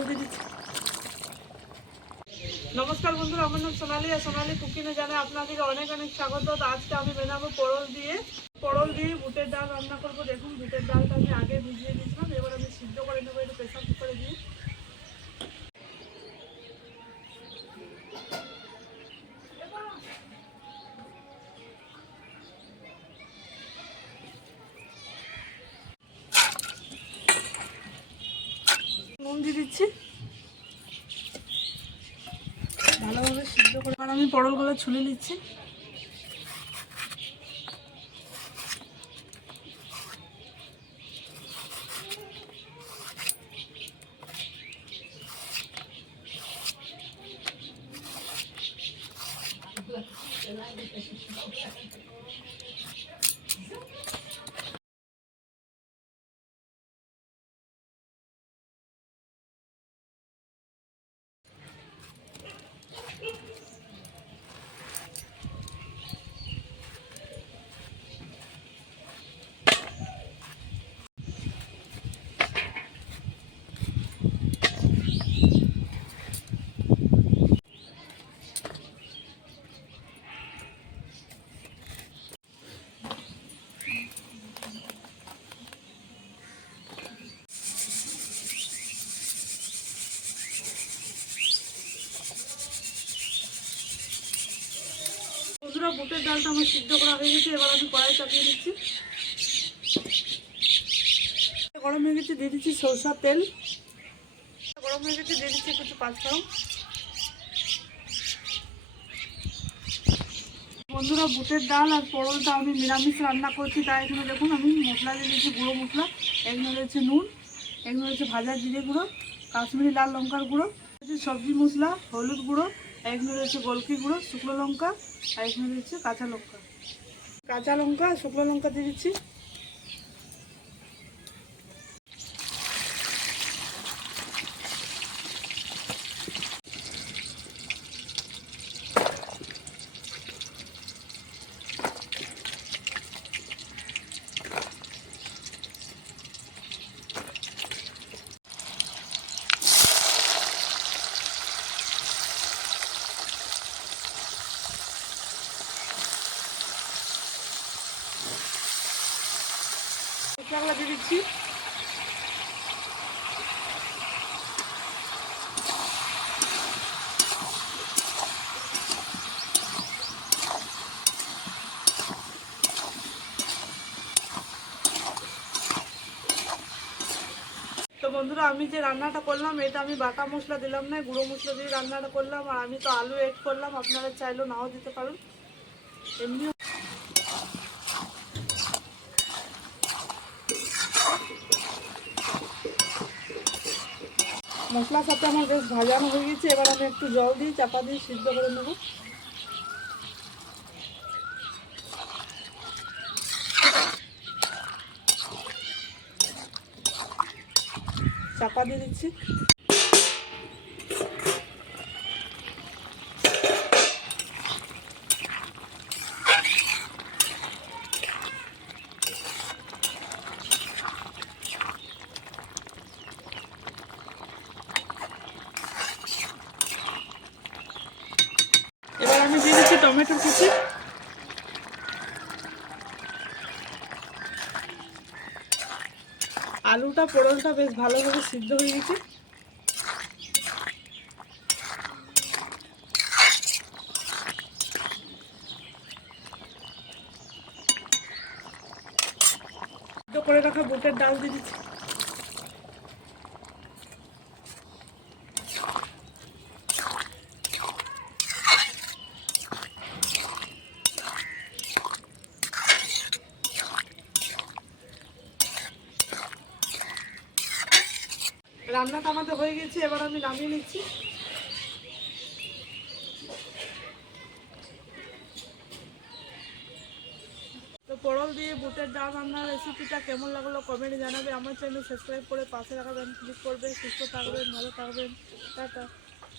ডাল দিয়ে দিচ্ছি। নমস্কার বন্ধুরা, আমার নাম সোনালি আর সোনালি কুকিংয়ে জানাই আপনাদেরকে অনেক অনেক স্বাগত। তো আজকে আমি বানাবো পটল দিয়ে বুটের ডাল রান্না করবো। দেখুন, বুটের ডালটা আমি আগে ভিজিয়ে দিয়েছিলাম, এবার আমি সিদ্ধ করে নেবো একটু প্রেসার কুকারে দিয়ে। নুন দিয়ে দিচ্ছি, ভালোভাবে সিদ্ধ করে আমি পটলগুলো ছুলে নিচ্ছি। বন্ধুরা, বুটের ডালটা আমার সিদ্ধ করা হয়ে গেছে, এবার আমি কড়াই চাপিয়ে দিচ্ছি। গরম হয়ে গেছে, দিয়ে দিচ্ছি সরষের তেল। গরম হয়ে গেছে, দিয়ে দিচ্ছি কিছু পাঁচফোড়ন। বন্ধুরা, বুটের ডাল আর পটলটা আমি নিরামিষ রান্না করছি, তাই এখানে দেখুন আমি মশলা দিয়ে দিচ্ছি, গুঁড়ো মশলা। এখানে রয়েছে নুন, এখানে রয়েছে ভাজা জিরে গুঁড়ো, কাশ্মীরি লাল লঙ্কার গুঁড়ো, সবজি মশলা, হলুদ গুঁড়ো, এখানে রয়েছে গোলকি গুঁড়ো, শুকনো লঙ্কা, আর এখানে রয়েছে কাঁচা লঙ্কা শুকনো লঙ্কা দিয়ে দিচ্ছি। মশলাগুলো দিয়ে দিচ্ছি। তো বন্ধুরা, আমি যে রান্নাটা করলাম এটা আমি বাটা মশলা দিলাম না, গুঁড়ো মশলা দিয়ে রান্নাটা করলাম। আর আমি তো আলু এড করলাম, আপনারা চাইলেও নাও দিতে পারেন। এমনি মশলার সাথে আমার বেশ ভাজানো হয়ে গেছে, এবার আমি একটু জল দিয়ে চাপা দিয়ে সিদ্ধ করে নেব। চাপা দিয়ে দিচ্ছি। এবার আমি দিয়ে দিচ্ছি টমেটোর কুচি। আলুটা পটলটা বেশ ভালোভাবে সিদ্ধ হয়ে গেছে। সিদ্ধ করে রাখা বুটের ডাল দিয়ে দিচ্ছি। রান্নাটা আমাদের হয়ে গেছে, এবার আমি নামিয়ে নিচ্ছি। তো পটল দিয়ে বুটের ডাল রান্নার রেসিপিটা কেমন লাগলো কমেন্টে জানাবে। আমার চ্যানেল সাবস্ক্রাইব করে পাশে রাখাবেন, ক্লিক করবেন। সুস্থ থাকবেন, ভালো থাকবেন, টাটা।